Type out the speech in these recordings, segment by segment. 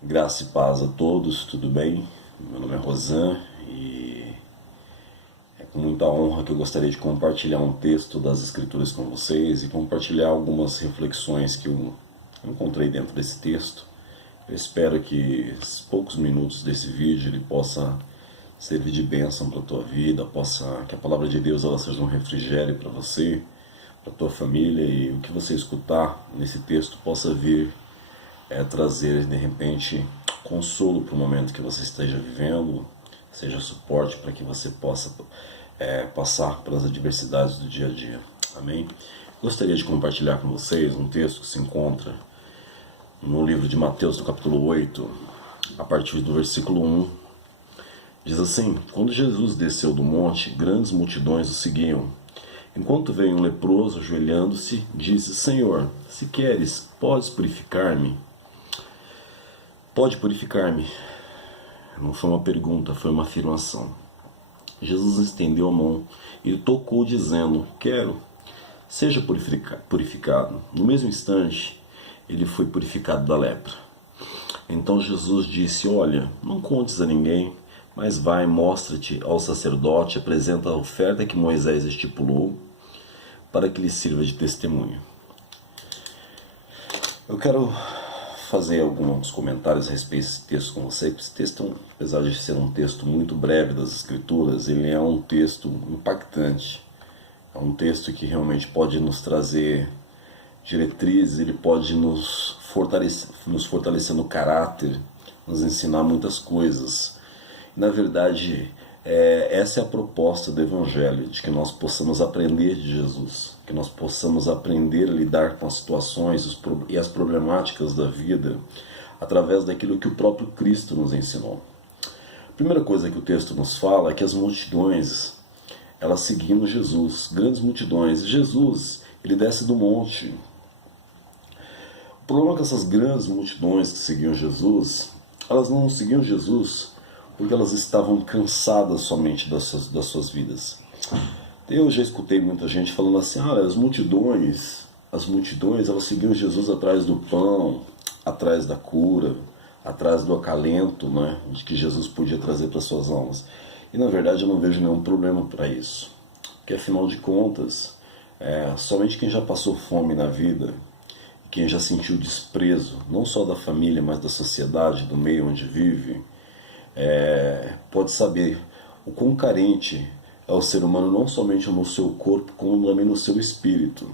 Graça e paz a todos, tudo bem? Meu nome é Rosan e é com muita honra que eu gostaria de compartilhar um texto das Escrituras com vocês e compartilhar algumas reflexões que eu encontrei dentro desse texto. Eu espero que esses poucos minutos desse vídeo ele possa servir de bênção para a tua vida, que a palavra de Deus ela seja um refrigério para você, para a tua família, e o que você escutar nesse texto possa vir trazer de repente consolo para o momento que você esteja vivendo, seja suporte para que você possa passar pelas adversidades do dia a dia. Amém? Gostaria de compartilhar com vocês um texto que se encontra no livro de Mateus, no capítulo 8, a partir do versículo 1. Diz assim: Quando Jesus desceu do monte, grandes multidões o seguiam. Enquanto veio um leproso, ajoelhando-se, disse: Senhor, se queres, podes purificar-me. Pode purificar-me. Não foi uma pergunta, foi uma afirmação. Jesus estendeu a mão e o tocou, dizendo: Quero, seja purificado. No mesmo instante, ele foi purificado da lepra. Então Jesus disse: Olha, não contes a ninguém, mas vai, mostra-te ao sacerdote, apresenta a oferta que Moisés estipulou, para que lhe sirva de testemunho. Eu quero fazer alguns comentários a respeito desse texto com você. Esse texto, apesar de ser um texto muito breve das Escrituras, ele é um texto impactante. É um texto que realmente pode nos trazer diretrizes, ele pode nos fortalecer no caráter, nos ensinar muitas coisas. Na verdade, essa é a proposta do Evangelho, de que nós possamos aprender de Jesus, que nós possamos aprender a lidar com as situações e as problemáticas da vida através daquilo que o próprio Cristo nos ensinou. A primeira coisa que o texto nos fala é que as multidões, elas seguiam Jesus, grandes multidões. Jesus, ele desce do monte. O problema é que essas grandes multidões que seguiam Jesus, elas não seguiam Jesus porque elas estavam cansadas somente das suas vidas. Eu já escutei muita gente falando assim: as multidões elas seguiam Jesus atrás do pão, atrás da cura, atrás do acalento, né, de que Jesus podia trazer para suas almas. E na verdade eu não vejo nenhum problema para isso, porque afinal de contas, somente quem já passou fome na vida, quem já sentiu desprezo, não só da família, mas da sociedade, do meio onde vive, pode saber o quão carente é o ser humano, não somente no seu corpo, como também no seu espírito.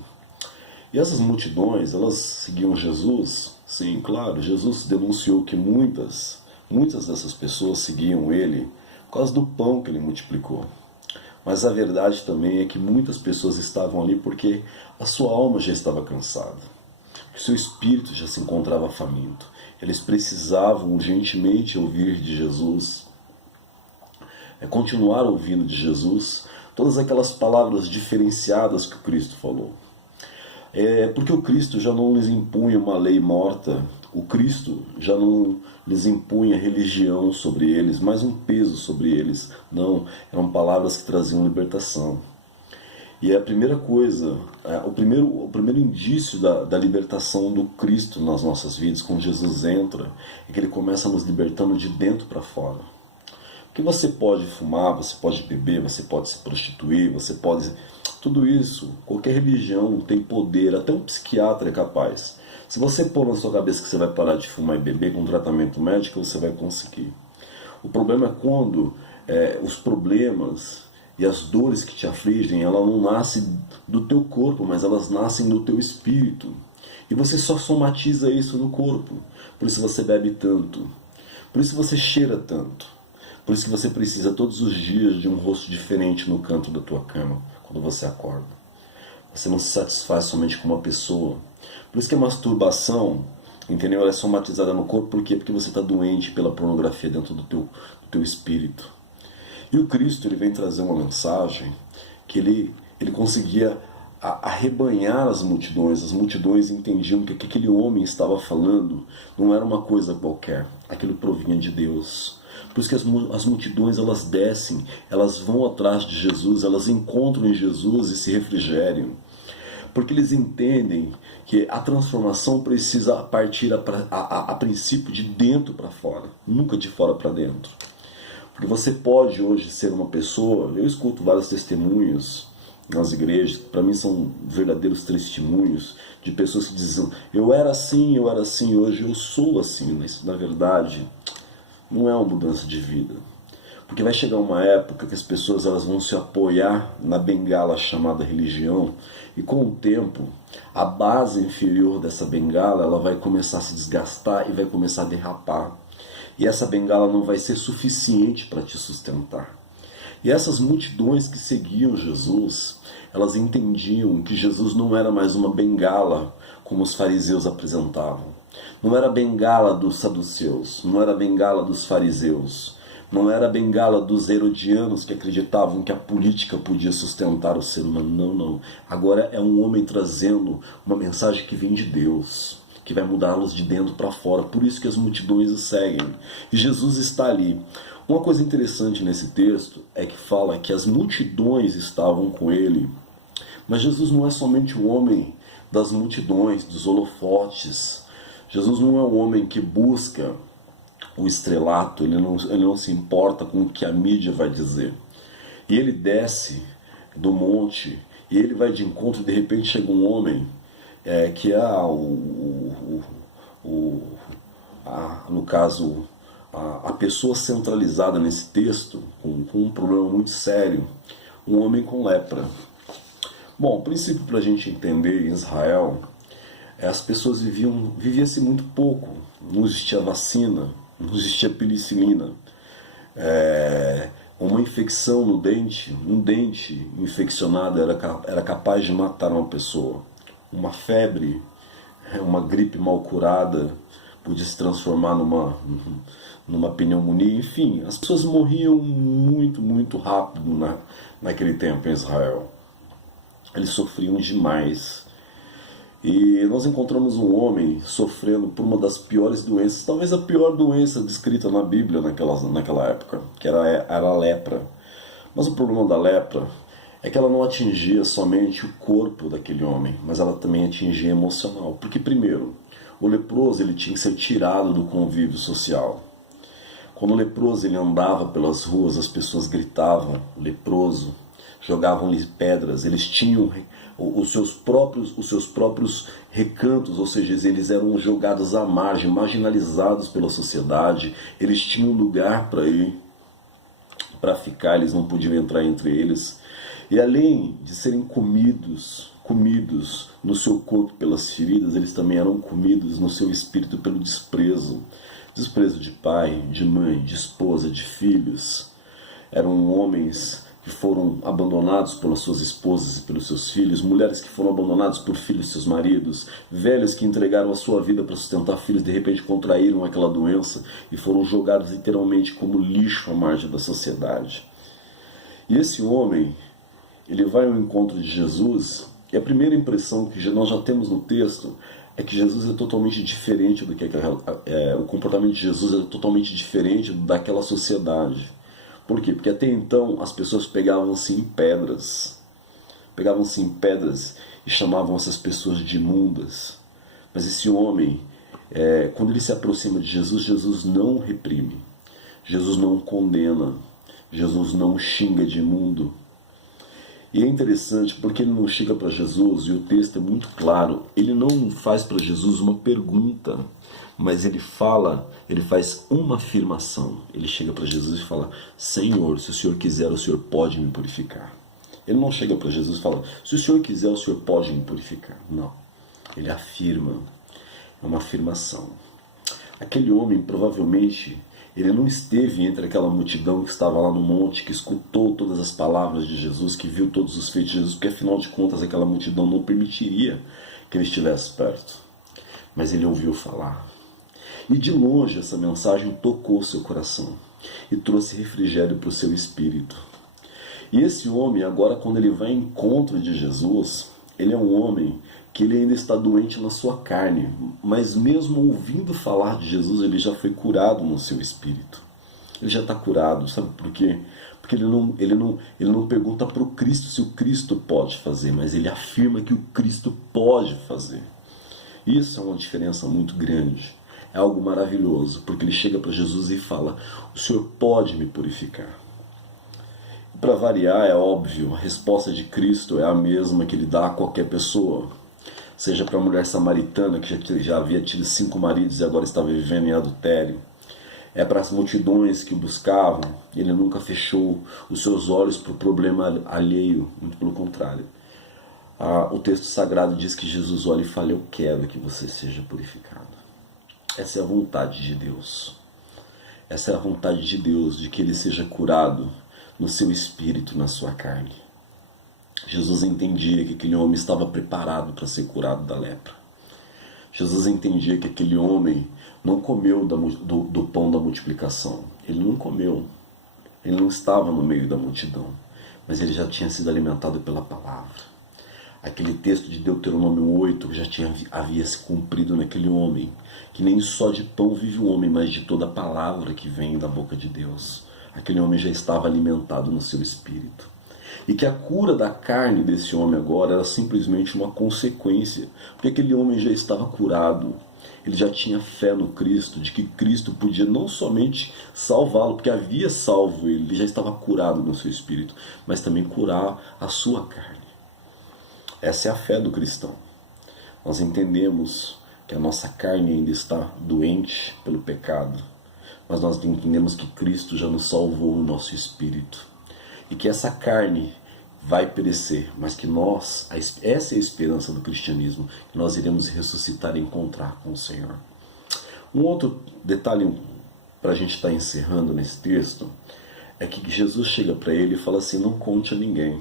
E essas multidões, elas seguiam Jesus? Sim, claro, Jesus denunciou que muitas dessas pessoas seguiam ele por causa do pão que ele multiplicou. Mas a verdade também é que muitas pessoas estavam ali porque a sua alma já estava cansada, que o seu espírito já se encontrava faminto. Eles precisavam urgentemente ouvir de Jesus, continuar ouvindo de Jesus todas aquelas palavras diferenciadas que o Cristo falou. Porque o Cristo já não lhes impunha uma lei morta, o Cristo já não lhes impunha religião sobre eles, mas um peso sobre eles. Não, eram palavras que traziam libertação. E a primeira coisa, o primeiro indício da libertação do Cristo nas nossas vidas, quando Jesus entra, é que ele começa nos libertando de dentro para fora. Porque você pode fumar, você pode beber, você pode se prostituir, você pode... Tudo isso, qualquer religião tem poder, até um psiquiatra é capaz. Se você pôr na sua cabeça que você vai parar de fumar e beber com um tratamento médico, você vai conseguir. O problema é quando os problemas e as dores que te afligem, ela não nascem do teu corpo, mas elas nascem do teu espírito. E você só somatiza isso no corpo. Por isso você bebe tanto. Por isso você cheira tanto. Por isso que você precisa todos os dias de um rosto diferente no canto da tua cama, quando você acorda. Você não se satisfaz somente com uma pessoa. Por isso que a masturbação, entendeu? Ela é somatizada no corpo. Por quê? Porque você está doente pela pornografia dentro do teu espírito. E o Cristo, ele vem trazer uma mensagem que ele conseguia arrebanhar as multidões entendiam que aquele homem estava falando não era uma coisa qualquer, aquilo provinha de Deus. Por isso que as multidões, elas descem, elas vão atrás de Jesus, elas encontram em Jesus esse refrigério. porque eles entendem que a transformação precisa partir a princípio de dentro para fora, nunca de fora para dentro. Porque você pode hoje ser uma pessoa, eu escuto vários testemunhos nas igrejas, que para mim são verdadeiros testemunhos, de pessoas que dizem, eu era assim, hoje eu sou assim, mas na verdade não é uma mudança de vida. Porque vai chegar uma época que as pessoas elas vão se apoiar na bengala chamada religião, e com o tempo a base inferior dessa bengala ela vai começar a se desgastar e vai começar a derrapar. E essa bengala não vai ser suficiente para te sustentar. E essas multidões que seguiam Jesus, elas entendiam que Jesus não era mais uma bengala como os fariseus apresentavam. Não era a bengala dos saduceus, não era a bengala dos fariseus, não era a bengala dos herodianos que acreditavam que a política podia sustentar o ser humano. Não, não. Agora é um homem trazendo uma mensagem que vem de Deus, que vai mudá-los de dentro para fora. Por isso que as multidões o seguem. E Jesus está ali. Uma coisa interessante nesse texto é que fala que as multidões estavam com ele. Mas Jesus não é somente o homem das multidões, dos holofotes. Jesus não é um homem que busca o estrelato, ele não se importa com o que a mídia vai dizer. E ele desce do monte e ele vai de encontro e de repente chega um homem que é no caso a pessoa centralizada nesse texto com um problema muito sério, um homem com lepra. Bom, o princípio para a gente entender em Israel as pessoas vivia-se muito pouco, não existia vacina, não existia penicilina. Uma infecção no dente, um dente infeccionado era capaz de matar uma pessoa. Uma febre, uma gripe mal curada podia se transformar numa pneumonia. Enfim, as pessoas morriam muito, muito rápido naquele tempo em Israel. Eles sofriam demais. E nós encontramos um homem sofrendo por uma das piores doenças, talvez a pior doença descrita na Bíblia naquela época, que era a lepra. Mas o problema da lepra é que ela não atingia somente o corpo daquele homem, mas ela também atingia emocional. Porque, primeiro, o leproso ele tinha que ser tirado do convívio social. Quando o leproso ele andava pelas ruas, as pessoas gritavam, leproso, jogavam-lhe pedras, eles tinham os seus próprios recantos, ou seja, eles eram jogados à margem, marginalizados pela sociedade, eles tinham lugar para ir, para ficar, eles não podiam entrar entre eles. E além de serem comidos no seu corpo pelas feridas, eles também eram comidos no seu espírito pelo desprezo de pai, de mãe, de esposa, de filhos. Eram homens que foram abandonados pelas suas esposas e pelos seus filhos, mulheres que foram abandonadas por filhos de seus maridos, velhos que entregaram a sua vida para sustentar filhos, de repente contraíram aquela doença e foram jogados literalmente como lixo à margem da sociedade. E esse homem, ele vai ao encontro de Jesus, e a primeira impressão que nós já temos no texto é que Jesus é totalmente diferente do que o comportamento de Jesus é totalmente diferente daquela sociedade. Por quê? Porque até então as pessoas pegavam-se em pedras e chamavam essas pessoas de imundas. Mas esse homem, quando ele se aproxima de Jesus, Jesus não reprime, Jesus não condena, Jesus não xinga de imundo. E é interessante porque ele não chega para Jesus, e o texto é muito claro, ele não faz para Jesus uma pergunta, mas ele faz uma afirmação. Ele chega para Jesus e fala, Senhor, se o Senhor quiser, o Senhor pode me purificar. Ele não chega para Jesus e fala, se o Senhor quiser, o Senhor pode me purificar. Não, ele afirma, é uma afirmação. Aquele homem provavelmente ele não esteve entre aquela multidão que estava lá no monte, que escutou todas as palavras de Jesus, que viu todos os feitos de Jesus, porque afinal de contas aquela multidão não permitiria que ele estivesse perto. Mas ele ouviu falar. E de longe essa mensagem tocou seu coração e trouxe refrigério para o seu espírito. E esse homem, agora quando ele vai ao encontro de Jesus, ele é um homem que ele ainda está doente na sua carne, mas mesmo ouvindo falar de Jesus, ele já foi curado no seu espírito. ele já está curado. Sabe por quê? Porque ele não pergunta para o Cristo se o Cristo pode fazer, mas ele afirma que o Cristo pode fazer. Isso é uma diferença muito grande. É algo maravilhoso, porque ele chega para Jesus e fala: o Senhor pode me purificar. Para variar, é óbvio, a resposta de Cristo é a mesma que ele dá a qualquer pessoa. Seja para a mulher samaritana, que já havia tido 5 maridos e agora estava vivendo em adultério. É para as multidões que o buscavam, ele nunca fechou os seus olhos para o problema alheio, muito pelo contrário. O texto sagrado diz que Jesus olha e fala: eu quero que você seja purificado. Essa é a vontade de Deus. Essa é a vontade de Deus, de que ele seja curado no seu espírito, na sua carne. Jesus entendia que aquele homem estava preparado para ser curado da lepra. Jesus entendia que aquele homem não comeu do pão da multiplicação. Ele não comeu. Ele não estava no meio da multidão. Mas ele já tinha sido alimentado pela palavra. Aquele texto de Deuteronômio 8 já havia se cumprido naquele homem. Que nem só de pão vive o homem, mas de toda a palavra que vem da boca de Deus. Aquele homem já estava alimentado no seu espírito. E que a cura da carne desse homem agora era simplesmente uma consequência, porque aquele homem já estava curado. Ele já tinha fé no Cristo, de que Cristo podia não somente salvá-lo, porque havia salvo ele já estava curado no seu espírito, mas também curar a sua carne. Essa é a fé do cristão. Nós entendemos que a nossa carne ainda está doente pelo pecado, mas nós entendemos que Cristo já nos salvou no nosso espírito. E que essa carne vai perecer, mas que nós, essa é a esperança do cristianismo, que nós iremos ressuscitar e encontrar com o Senhor. Um outro detalhe para a gente estar encerrando nesse texto, é que Jesus chega para ele e fala assim: não conte a ninguém.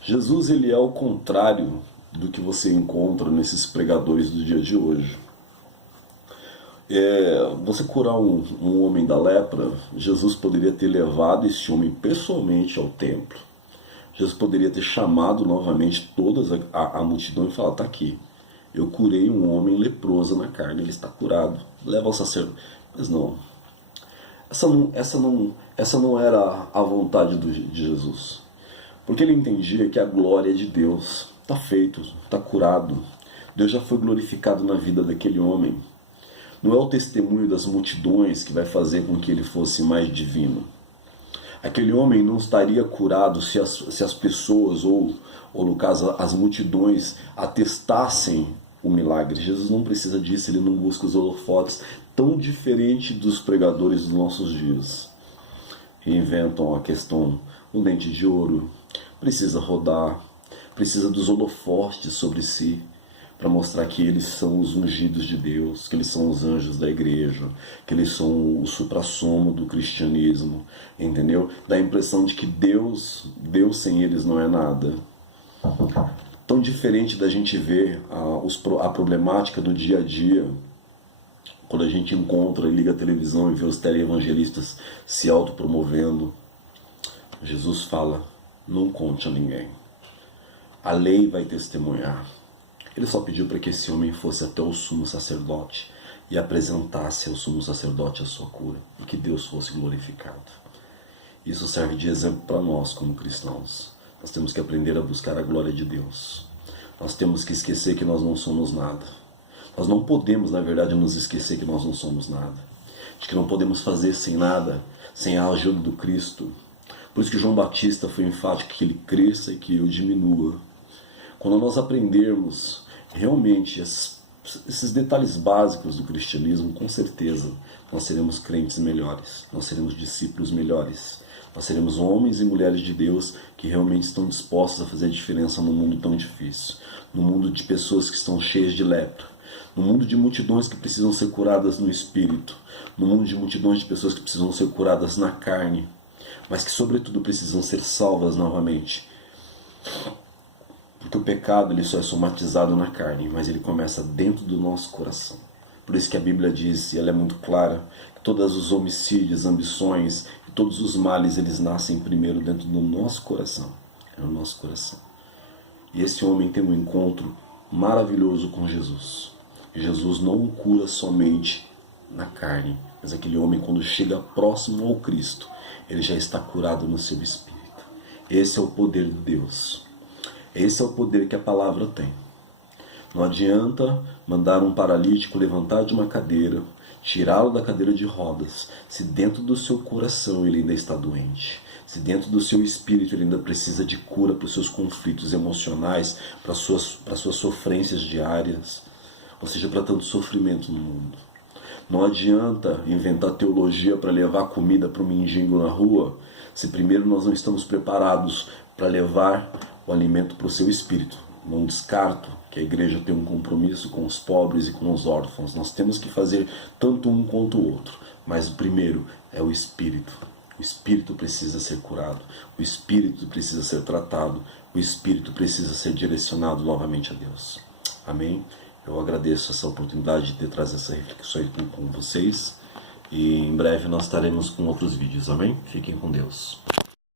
Jesus, ele é o contrário do que você encontra nesses pregadores do dia de hoje. Você curar um homem da lepra, Jesus poderia ter levado esse homem pessoalmente ao templo. Jesus poderia ter chamado novamente toda a multidão e falar: está aqui, eu curei um homem leproso na carne, ele está curado, leva ao sacerdote. Mas não, essa não era a vontade de Jesus, porque ele entendia que a glória é de Deus. Está feito, está curado, Deus já foi glorificado na vida daquele homem. Não é o testemunho das multidões que vai fazer com que ele fosse mais divino. Aquele homem não estaria curado se as pessoas, ou no caso as multidões, atestassem o milagre. Jesus não precisa disso, ele não busca os holofotes, tão diferente dos pregadores dos nossos dias. Inventam a questão do dente de ouro, precisa rodar, precisa dos holofotes sobre si, para mostrar que eles são os ungidos de Deus, que eles são os anjos da igreja, que eles são o suprassumo do cristianismo, entendeu? Dá a impressão de que Deus sem eles não é nada. Tão diferente da gente ver a problemática do dia a dia, quando a gente encontra e liga a televisão e vê os teleevangelistas se autopromovendo. Jesus fala: não conte a ninguém. A lei vai testemunhar. Ele só pediu para que esse homem fosse até o sumo sacerdote e apresentasse ao sumo sacerdote a sua cura, e que Deus fosse glorificado. Isso serve de exemplo para nós como cristãos. Nós temos que aprender a buscar a glória de Deus. Nós temos que esquecer que nós não somos nada. Nós não podemos, na verdade, nos esquecer que nós não somos nada. De que não podemos fazer sem nada, sem a ajuda do Cristo. Por isso que João Batista foi enfático que ele cresça e que eu diminua. Quando nós aprendermos realmente esses detalhes básicos do cristianismo, com certeza nós seremos crentes melhores, nós seremos discípulos melhores, nós seremos homens e mulheres de Deus que realmente estão dispostos a fazer a diferença num mundo tão difícil, num mundo de pessoas que estão cheias de lepra, num mundo de multidões que precisam ser curadas no espírito, num mundo de multidões de pessoas que precisam ser curadas na carne, mas que sobretudo precisam ser salvas novamente. Porque o pecado ele só é somatizado na carne, mas ele começa dentro do nosso coração. Por isso que a Bíblia diz, e ela é muito clara, que todos os homicídios, ambições, todos os males, eles nascem primeiro dentro do nosso coração. É no nosso coração. E esse homem tem um encontro maravilhoso com Jesus. Jesus não o cura somente na carne, mas aquele homem, quando chega próximo ao Cristo, ele já está curado no seu espírito. Esse é o poder de Deus. Esse é o poder que a palavra tem. Não adianta mandar um paralítico levantar de uma cadeira, tirá-lo da cadeira de rodas, se dentro do seu coração ele ainda está doente. Se dentro do seu espírito ele ainda precisa de cura para os seus conflitos emocionais, para as suas sofrências diárias, ou seja, para tanto sofrimento no mundo. Não adianta inventar teologia para levar comida para o mendigo na rua, se primeiro nós não estamos preparados para levar o alimento para o seu espírito. Não descarto que a igreja tem um compromisso com os pobres e com os órfãos. Nós temos que fazer tanto um quanto o outro. Mas o primeiro é o espírito. O espírito precisa ser curado. O espírito precisa ser tratado. O espírito precisa ser direcionado novamente a Deus. Amém? Eu agradeço essa oportunidade de ter trazido essa reflexão com vocês. E em breve nós estaremos com outros vídeos. Amém? Fiquem com Deus.